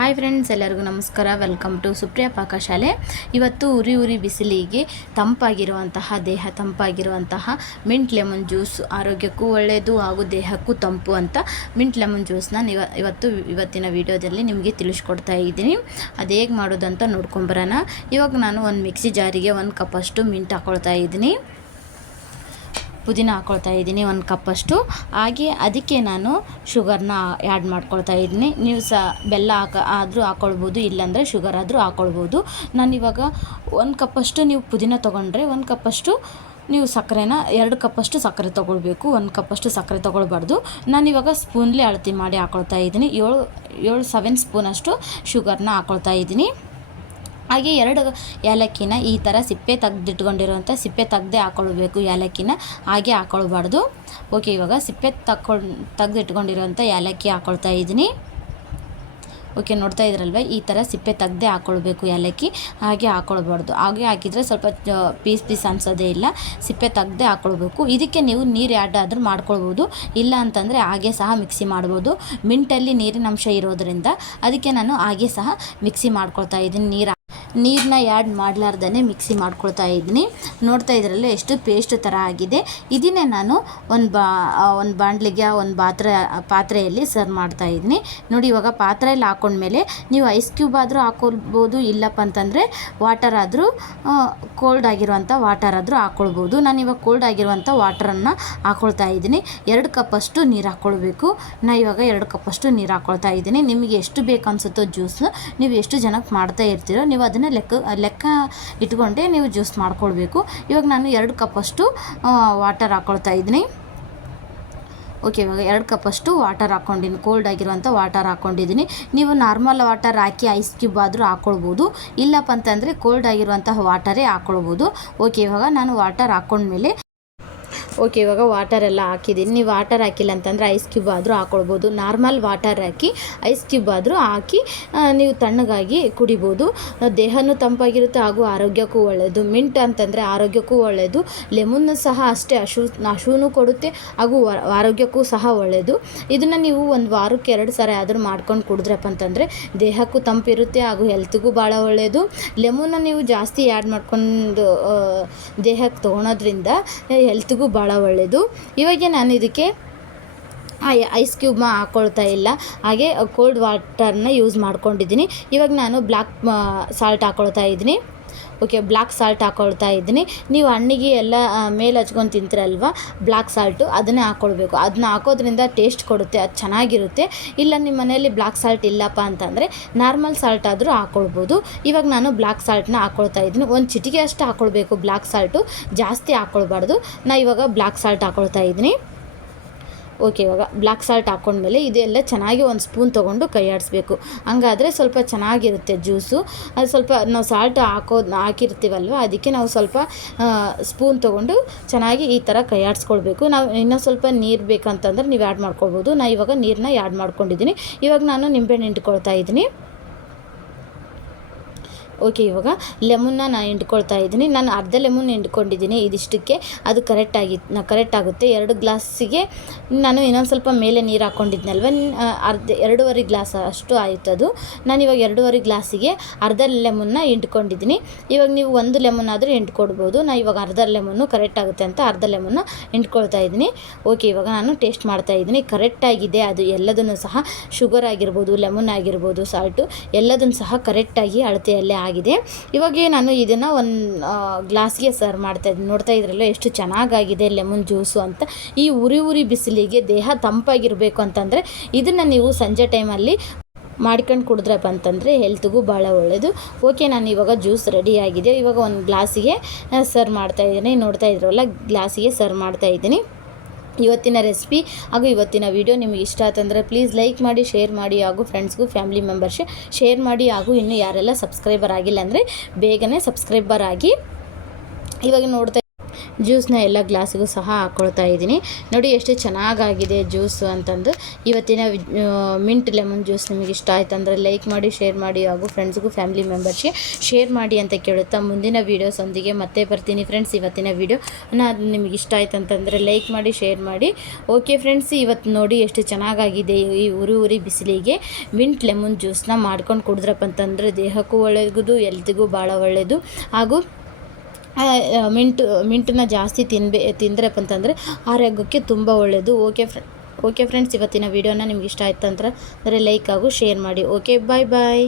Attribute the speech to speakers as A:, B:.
A: Hi friends ಎಲ್ಲರಿಗೂ ನಮಸ್ಕಾರ. Welcome to Supriya ಪಾಕಶಾಲೆ ಇವತ್ತು ಉರಿ ಉರಿ ಬಿಸಿಲಿಗೆ ತಂಪಾಗಿರುವಂತಹ, ದೇಹ ತಂಪಾಗಿರುವಂತಹ ಮಿಂಟ್ ಲೆಮನ್ ಜ್ಯೂಸ್ ಆರೋಗ್ಯಕ್ಕೂ ಒಳ್ಳೆಯದು ಹಾಗೂ ದೇಹಕ್ಕೂ ತಂಪು ಅಂತ ಮಿಂಟ್ ಲೆಮನ್ ಜ್ಯೂಸ್ನ ಇವ ಇವತ್ತು ಇವತ್ತಿನ ವಿಡಿಯೋದಲ್ಲಿ ನಿಮಗೆ ತಿಳಿಸ್ಕೊಡ್ತಾ ಇದ್ದೀನಿ. ಅದು ಹೇಗೆ ಮಾಡೋದಂತ ನೋಡ್ಕೊಂಬರೋಣ ಇವಾಗ ನಾನು ಒಂದು ಮಿಕ್ಸಿ ಜಾರಿಗೆ ಒಂದು ಕಪ್ಪಷ್ಟು ಮಿಂಟ್ ಹಾಕ್ಕೊಳ್ತಾ ಇದ್ದೀನಿ. ಪುದೀನ ಹಾಕ್ಕೊಳ್ತಾ ಇದ್ದೀನಿ ಒಂದು ಕಪ್ಪಷ್ಟು. ಹಾಗೆ ಅದಕ್ಕೆ ನಾನು ಶುಗರ್ನ ಆ್ಯಡ್ ಮಾಡ್ಕೊಳ್ತಾ ಇದ್ದೀನಿ. ನೀವು ಸಹ ಬೆಲ್ಲ ಹಾಕ ಆದರೂ ಹಾಕ್ಕೊಳ್ಬೋದು ಇಲ್ಲಾಂದರೆ ಶುಗರ್ ಆದರೂ ಹಾಕ್ಕೊಳ್ಬೋದು ನಾನಿವಾಗ ಒಂದು ಕಪ್ಪಷ್ಟು ನೀವು ಪುದೀನ ತೊಗೊಂಡ್ರೆ ಒಂದು ಕಪ್ಪಷ್ಟು ನೀವು ಸಕ್ಕರೆನ, ಎರಡು ಕಪ್ಪಷ್ಟು ಸಕ್ಕರೆ ತೊಗೊಳ್ಬೇಕು. ಒಂದು ಕಪ್ಪಷ್ಟು ಸಕ್ಕರೆ ತೊಗೊಳ್ಬಾರ್ದು. ನಾನಿವಾಗ ಸ್ಪೂನ್ಲಿ ಅಳತಿ ಮಾಡಿ ಹಾಕ್ಕೊಳ್ತಾ ಇದ್ದೀನಿ. ಏಳು ಏಳು ಸೆವೆನ್ ಸ್ಪೂನಷ್ಟು ಶುಗರ್ನ ಹಾಕ್ಕೊಳ್ತಾ ಇದ್ದೀನಿ. ಹಾಗೆ ಎರಡು ಏಲಕ್ಕಿನ ಈ ಥರ ಸಿಪ್ಪೆ ತೆಗ್ದಿಟ್ಕೊಂಡಿರುವಂಥ ಸಿಪ್ಪೆ ತೆಗ್ದೇ ಹಾಕೊಳ್ಬೇಕು ಏಲಕ್ಕಿನ, ಹಾಗೆ ಹಾಕೊಳ್ಬಾರ್ದು. ಓಕೆ ಇವಾಗ ಸಿಪ್ಪೆ ತಕ್ಕೊಂಡು ತೆಗ್ದಿಟ್ಕೊಂಡಿರುವಂಥ ಏಲಕ್ಕಿ ಹಾಕ್ಕೊಳ್ತಾ ಇದ್ದೀನಿ. ಓಕೆ ನೋಡ್ತಾ ಇದ್ರಲ್ವ? ಈ ಥರ ಸಿಪ್ಪೆ ತೆಗ್ದೇ ಹಾಕ್ಕೊಳ್ಬೇಕು ಏಲಕ್ಕಿ, ಹಾಗೆ ಹಾಕ್ಕೊಳ್ಬಾರ್ದು ಹಾಗೆ ಹಾಕಿದರೆ ಸ್ವಲ್ಪ ಪೀಸ್ ಪೀಸ್ ಅನ್ಸೋದೇ ಇಲ್ಲ. ಸಿಪ್ಪೆ ತೆಗ್ದೇ ಹಾಕ್ಕೊಳ್ಬೇಕು ಇದಕ್ಕೆ ನೀವು ನೀರು ಆ್ಯಡ್ ಆದರೂ ಮಾಡ್ಕೊಳ್ಬೋದು. ಇಲ್ಲ ಅಂತಂದರೆ ಹಾಗೆ ಸಹ ಮಿಕ್ಸಿ ಮಾಡ್ಬೋದು. ಮಿಂಟಲ್ಲಿ ನೀರಿನ ಅಂಶ ಇರೋದರಿಂದ ಅದಕ್ಕೆ ನಾನು ಹಾಗೆ ಸಹ ಮಿಕ್ಸಿ ಮಾಡ್ಕೊಳ್ತಾ ಇದ್ದೀನಿ. ನೀರು ನೀರನ್ನ ಆ್ಯಡ್ ಮಾಡಲಾರ್ದೇ ಮಿಕ್ಸಿ ಮಾಡ್ಕೊಳ್ತಾ ಇದ್ದೀನಿ. ನೋಡ್ತಾ ಇದ್ರಲ್ಲ ಎಷ್ಟು ಪೇಸ್ಟ್ ಥರ ಆಗಿದೆ. ಇದನ್ನೇ ನಾನು ಒಂದು ಬಾ ಒಂದು ಬಾಂಡ್ಲಿಗೆ ಒಂದು ಪಾತ್ರೆ ಪಾತ್ರೆಯಲ್ಲಿ ಸರ್ವ್ ಮಾಡ್ತಾ ಇದ್ದೀನಿ. ನೋಡಿ, ಇವಾಗ ಪಾತ್ರೆಯಲ್ಲಿ ಹಾಕೊಂಡ್ಮೇಲೆ ನೀವು ಐಸ್ ಕ್ಯೂಬ್ ಆದರೂ ಹಾಕೊಳ್ಬೋದು, ಇಲ್ಲಪ್ಪ ಅಂತಂದರೆ ವಾಟರ್ ಆದರೂ ಕೋಲ್ಡ್ ಆಗಿರುವಂಥ ವಾಟರ್ ಆದರೂ ಹಾಕ್ಕೊಳ್ಬೋದು ನಾನು ಇವಾಗ ಕೋಲ್ಡ್ ಆಗಿರುವಂಥ ವಾಟರನ್ನು ಹಾಕ್ಕೊಳ್ತಾ ಇದ್ದೀನಿ. ಎರಡು ಕಪ್ಪಷ್ಟು ನೀರು ಹಾಕ್ಕೊಳ್ಬೇಕು ನಾನು ಇವಾಗ ಎರಡು ಕಪ್ಪಷ್ಟು ನೀರು ಹಾಕ್ಕೊಳ್ತಾ ಇದ್ದೀನಿ. ನಿಮಗೆ ಎಷ್ಟು ಬೇಕು ಅನಿಸುತ್ತೋ ಜ್ಯೂಸು ನೀವು ಎಷ್ಟು ಜನಕ್ಕೆ ಮಾಡ್ತಾ ಇರ್ತೀರೋ, ನೀವು ಅದನ್ನು ಲೆಕ್ಕ ಲೆಕ್ಕ ಇಟ್ಕೊಂಡೇ ನೀವು ಜ್ಯೂಸ್ ಮಾಡ್ಕೊಳ್ಬೇಕು. ಇವಾಗ ನಾನು ಎರಡು ಕಪ್ಪಷ್ಟು ವಾಟರ್ ಹಾಕ್ಕೊಳ್ತಾ ಇದ್ದೀನಿ. ಓಕೆ ಇವಾಗ ಎರಡು ಕಪ್ಪಷ್ಟು ವಾಟರ್ ಹಾಕ್ಕೊಂಡಿನಿ ಕೋಲ್ಡ್ ಆಗಿರುವಂಥ ವಾಟರ್ ಹಾಕ್ಕೊಂಡಿದ್ದೀನಿ ನೀವು ನಾರ್ಮಲ್ ವಾಟರ್ ಹಾಕಿ ಐಸ್ ಕ್ಯೂಬ್ ಆದರೂ ಹಾಕ್ಕೊಳ್ಬೋದು ಇಲ್ಲಪ್ಪ ಅಂತಂದರೆ ಕೋಲ್ಡ್ ಆಗಿರುವಂತಹ ವಾಟರೇ ಹಾಕ್ಕೊಳ್ಬೋದು ಓಕೆ ಇವಾಗ ನಾನು ವಾಟರ್ ಹಾಕ್ಕೊಂಡ್ಮೇಲೆ ಓಕೆ, ಇವಾಗ ವಾಟರ್ ಎಲ್ಲ ಹಾಕಿದ್ದೀನಿ. ನೀವು ವಾಟರ್ ಹಾಕಿಲ್ಲ ಅಂತಂದರೆ ಐಸ್ ಕ್ಯೂಬ್ ಆದರೂ ಹಾಕ್ಕೊಳ್ಬೋದು ನಾರ್ಮಲ್ ವಾಟರ್ ಹಾಕಿ ಐಸ್ ಕ್ಯೂಬ್ ಆದರೂ ಹಾಕಿ ನೀವು ತಣ್ಣಗಾಗಿ ಕುಡಿಬೋದು. ದೇಹನೂ ತಂಪಾಗಿರುತ್ತೆ, ಹಾಗೂ ಆರೋಗ್ಯಕ್ಕೂ ಒಳ್ಳೆಯದು ಮಿಂಟ್ ಅಂತಂದರೆ ಆರೋಗ್ಯಕ್ಕೂ ಒಳ್ಳೆಯದು ಲೆಮನ್ನು ಸಹ ಅಷ್ಟೇ ಹಶು ಹಶುವೂ ಕೊಡುತ್ತೆ, ಹಾಗೂ ಆರೋಗ್ಯಕ್ಕೂ ಸಹ ಒಳ್ಳೆಯದು ಇದನ್ನು ನೀವು ಒಂದು ವಾರಕ್ಕೆ ಎರಡು ಸಾರಿ ಆದರೂ ಮಾಡ್ಕೊಂಡು ಕುಡಿದ್ರಪ್ಪ ಅಂತಂದರೆ ದೇಹಕ್ಕೂ ತಂಪಿರುತ್ತೆ, ಹಾಗೂ ಹೆಲ್ತ್ಗೂ ಭಾಳ ಒಳ್ಳೆಯದು ಲೆಮನ್ನ ನೀವು ಜಾಸ್ತಿ ಆ್ಯಡ್ ಮಾಡ್ಕೊಂಡು ದೇಹಕ್ಕೆ ತೊಗೊಳೋದ್ರಿಂದ ಹೆಲ್ತ್ಗೂ ಭಾಳ ಒಳ್ಳೆಯದು ಇವಾಗ ನಾನು ಇದಕ್ಕೆ ಐ- ಐಸ್ ಕ್ಯೂಬ್ನ ಹಾಕ್ಕೊಳ್ತಾ ಇಲ್ಲ. ಹಾಗೆ ಕೋಲ್ಡ್ ವಾಟರ್ನ ಯೂಸ್ ಮಾಡ್ಕೊಂಡಿದ್ದೀನಿ. ಇವಾಗ ನಾನು ಬ್ಲ್ಯಾಕ್ ಸಾಲ್ಟ್ ಹಾಕ್ಕೊಳ್ತಾ ಇದ್ದೀನಿ. ಓಕೆ ಬ್ಲ್ಯಾಕ್ ಸಾಲ್ಟ್ ಹಾಕ್ಕೊಳ್ತಾ ಇದ್ದೀನಿ. ನೀವು ಹಣ್ಣಿಗೆ ಎಲ್ಲ ಮೇಲೆ ಹಚ್ಕೊಂಡು ತಿಂತೀರಲ್ವ ಬ್ಲ್ಯಾಕ್ ಸಾಲ್ಟು ಅದನ್ನೇ ಹಾಕ್ಕೊಳ್ಬೇಕು ಅದನ್ನ ಹಾಕೋದ್ರಿಂದ ಟೇಸ್ಟ್ ಕೊಡುತ್ತೆ, ಅದು ಚೆನ್ನಾಗಿರುತ್ತೆ. ಇಲ್ಲ ನಿಮ್ಮ ಮನೆಯಲ್ಲಿ ಬ್ಲ್ಯಾಕ್ ಸಾಲ್ಟ್ ಇಲ್ಲಪ್ಪ ಅಂತಂದರೆ ನಾರ್ಮಲ್ ಸಾಲ್ಟ್ ಆದರೂ ಹಾಕ್ಕೊಳ್ಬೋದು ಇವಾಗ ನಾನು ಬ್ಲ್ಯಾಕ್ ಸಾಲ್ಟ್ನ ಹಾಕ್ಕೊಳ್ತಾ ಇದ್ದೀನಿ. ಒಂದು ಚಿಟಿಕೆ ಅಷ್ಟು ಹಾಕ್ಕೊಳ್ಬೇಕು ಬ್ಲ್ಯಾಕ್ ಸಾಲ್ಟು. ಜಾಸ್ತಿ ಹಾಕ್ಕೊಳ್ಬಾರ್ದು ನಾ ಇವಾಗ ಬ್ಲ್ಯಾಕ್ ಸಾಲ್ಟ್ ಹಾಕ್ಕೊಳ್ತಾ ಇದ್ದೀನಿ. ಓಕೆ, ಇವಾಗ ಬ್ಲ್ಯಾಕ್ ಸಾಲ್ಟ್ ಹಾಕ್ಕೊಂಡ್ಮೇಲೆ ಇದೆಲ್ಲ ಚೆನ್ನಾಗಿ ಒಂದು ಸ್ಪೂನ್ ತೊಗೊಂಡು ಕೈ ಆಡಿಸ್ಬೇಕು ಹಂಗಾದರೆ ಸ್ವಲ್ಪ ಚೆನ್ನಾಗಿರುತ್ತೆ ಜ್ಯೂಸು. ಅದು ಸ್ವಲ್ಪ ನಾವು ಸಾಲ್ಟ್ ಹಾಕೋ ಹಾಕಿರ್ತೀವಲ್ವ, ಅದಕ್ಕೆ ನಾವು ಸ್ವಲ್ಪ ಸ್ಪೂನ್ ತೊಗೊಂಡು ಚೆನ್ನಾಗಿ ಈ ಥರ ಕೈ ಆಡಿಸ್ಕೊಳ್ಬೇಕು ನಾವು ಇನ್ನೂ ಸ್ವಲ್ಪ ನೀರು ಬೇಕಂತಂದ್ರೆ ನೀವು ಆ್ಯಡ್ ಮಾಡ್ಕೊಳ್ಬೋದು. ನಾನು ಇವಾಗ ನೀರನ್ನ ಆ್ಯಡ್ ಮಾಡ್ಕೊಂಡಿದ್ದೀನಿ. ಇವಾಗ ನಾನು ನಿಂಬೆಹಣ್ಣು ಇಟ್ಕೊಳ್ತಾ ಇದ್ದೀನಿ. ಓಕೆ ಇವಾಗ ಲೆಮನ್ನ ನಾನು ಹಿಂಡ್ಕೊಳ್ತಾ ಇದ್ದೀನಿ. ನಾನು ಅರ್ಧ ಲೆಮನ್ ಹಿಂಡ್ಕೊಂಡಿದ್ದೀನಿ ಇದಿಷ್ಟಕ್ಕೆ. ಅದು ಕರೆಕ್ಟಾಗಿ ಕರೆಕ್ಟ್ ಆಗುತ್ತೆ. ಎರಡು ಗ್ಲಾಸಿಗೆ ನಾನು ಇನ್ನೊಂದು ಸ್ವಲ್ಪ ಮೇಲೆ ನೀರು ಹಾಕ್ಕೊಂಡಿದ್ನಲ್ವ ಅರ್ಧ, ಎರಡೂವರೆ ಗ್ಲಾಸ್ ಅಷ್ಟು ಆಯಿತು ಅದು. ನಾನು ಇವಾಗ ಎರಡೂವರೆ ಗ್ಲಾಸಿಗೆ ಅರ್ಧ ಲೆಮನ್ನ ಹಿಂಡ್ಕೊಂಡಿದ್ದೀನಿ. ಇವಾಗ ನೀವು ಒಂದು ಲೆಮನ್ ಆದರೂ ಹಿಂಡ್ಕೊಡ್ಬೋದು. ನಾನು ಇವಾಗ ಅರ್ಧ ಲೆಮನ್ನು ಕರೆಕ್ಟ್ ಆಗುತ್ತೆ ಅಂತ ಅರ್ಧ ಲೆಮನ್ನ ಹಿಂಡ್ಕೊಳ್ತಾ ಇದ್ದೀನಿ. ಓಕೆ ಇವಾಗ ನಾನು ಟೇಸ್ಟ್ ಮಾಡ್ತಾ ಇದ್ದೀನಿ. ಕರೆಕ್ಟಾಗಿದೆ ಅದು. ಎಲ್ಲದನ್ನು ಸಹ ಶುಗರ್ ಆಗಿರ್ಬೋದು ಲೆಮನ್ ಆಗಿರ್ಬೋದು ಸಾಲ್ಟು ಎಲ್ಲದನ್ನು ಸಹ ಕರೆಕ್ಟಾಗಿ ಅಳತೆಯಲ್ಲೇ ಆಗಿದೆ ಇವಾಗ ನಾನು ಇದನ್ನು ಒಂದು ಗ್ಲಾಸ್ಗೆ ಸರ್ವ್ ಮಾಡ್ತಾ ಇದ್ದೀನಿ ನೋಡ್ತಾ ಇದ್ರಲ್ಲ ಎಷ್ಟು ಚೆನ್ನಾಗಾಗಿದೆ ಲೆಮನ್ ಜ್ಯೂಸು ಅಂತ. ಈ ಉರಿ ಉರಿ ಬಿಸಿಲಿಗೆ ದೇಹ ತಂಪಾಗಿರಬೇಕು ಅಂತಂದರೆ ಇದನ್ನು ನೀವು ಸಂಜೆ ಟೈಮಲ್ಲಿ ಮಾಡ್ಕೊಂಡು ಕುಡಿದ್ರಪ್ಪ ಅಂತಂದರೆ ಹೆಲ್ತ್ಗೂ ಭಾಳ ಒಳ್ಳೆಯದು ಓಕೆ ನಾನು ಇವಾಗ ಜ್ಯೂಸ್ ಆಗಿದೆ. ಇವಾಗ ಒಂದು ಗ್ಲಾಸಿಗೆ ಸರ್ವ್ ಮಾಡ್ತಾ ಇದ್ದೀನಿ. ನೋಡ್ತಾ ಇದ್ರಲ್ಲ ಗ್ಲಾಸಿಗೆ ಸರ್ವ್ ಮಾಡ್ತಾ ಇದ್ದೀನಿ. ಇವತ್ತಿನ ರೆಸಿಪಿ ಹಾಗೂ ಇವತ್ತಿನ ವಿಡಿಯೋ ನಿಮಗೆ ಇಷ್ಟ ಆತಂದರೆ ಪ್ಲೀಸ್ ಲೈಕ್ ಮಾಡಿ ಶೇರ್ ಮಾಡಿ ಹಾಗೂ ಫ್ರೆಂಡ್ಸ್ಗೂ ಫ್ಯಾಮಿಲಿ ಮೆಂಬರ್ಸ್ಗೆ ಶೇರ್ ಮಾಡಿ ಹಾಗೂ ಇನ್ನೂ ಯಾರೆಲ್ಲ ಸಬ್ಸ್ಕ್ರೈಬರ್ ಆಗಿಲ್ಲ ಅಂದರೆ ಬೇಗನೆ ಸಬ್ಸ್ಕ್ರೈಬರ್ ಆಗಿ ಇವಾಗ ನೋಡ್ತಾ ಜ್ಯೂಸ್ನ ಎಲ್ಲ ಗ್ಲಾಸಿಗೂ ಸಹ ಹಾಕ್ಕೊಳ್ತಾ ಇದ್ದೀನಿ. ನೋಡಿ ಎಷ್ಟು ಚೆನ್ನಾಗಾಗಿದೆ ಜ್ಯೂಸು ಅಂತಂದು. ಇವತ್ತಿನ ಮಿಂಟ್ ಲೆಮನ್ ಜ್ಯೂಸ್ ನಿಮಗೆ ಇಷ್ಟ ಆಯ್ತು ಅಂದರೆ ಲೈಕ್ ಮಾಡಿ, ಶೇರ್ ಮಾಡಿ ಹಾಗೂ ಫ್ರೆಂಡ್ಸ್ಗೂ ಫ್ಯಾಮಿಲಿ ಮೆಂಬರ್ಸ್ಗೆ ಶೇರ್ ಮಾಡಿ ಅಂತ ಕೇಳುತ್ತಾ ಮುಂದಿನ ವೀಡಿಯೋಸೊಂದಿಗೆ ಮತ್ತೆ ಬರ್ತೀನಿ ಫ್ರೆಂಡ್ಸ್ ಇವತ್ತಿನ ವೀಡಿಯೋ. ನಿಮಗೆ ಇಷ್ಟ ಆಯ್ತು ಅಂತಂದರೆ ಲೈಕ್ ಮಾಡಿ, ಶೇರ್ ಮಾಡಿ. ಓಕೆ ಫ್ರೆಂಡ್ಸ್, ಇವತ್ತು ನೋಡಿ ಎಷ್ಟು ಚೆನ್ನಾಗಾಗಿದೆ ಈ ಉರಿ ಉರಿ ಬಿಸಿಲಿಗೆ. ಮಿಂಟ್ ಲೆಮನ್ ಜ್ಯೂಸ್ನ ಮಾಡ್ಕೊಂಡು ಕುಡಿದ್ರಪ್ಪ ಅಂತಂದರೆ ದೇಹಕ್ಕೂ ಒಳ್ಳೆಯದು, ಎಲ್ತಿಗೂ ಭಾಳ ಒಳ್ಳೆಯದು. ಹಾಗೂ ಮಿಂಟು ಮಿಂಟನ್ನ ಜಾಸ್ತಿ ತಿನ್ಬೇ ತಿಂದ್ರಪ್ಪ ಅಂತಂದರೆ ಆರೋಗ್ಯಕ್ಕೆ ತುಂಬ ಒಳ್ಳೆಯದು ಓಕೆ ಫ್ರೆ ಓಕೆ ಫ್ರೆಂಡ್ಸ್ ಇವತ್ತಿನ ವೀಡಿಯೋನ ನಿಮ್ಗೆ ಇಷ್ಟ ಆಯ್ತು ಅಂದ್ರೆ ಅಂದರೆ ಲೈಕ್ ಹಾಗೂ ಶೇರ್ ಮಾಡಿ. ಓಕೆ ಬಾಯ್ ಬಾಯ್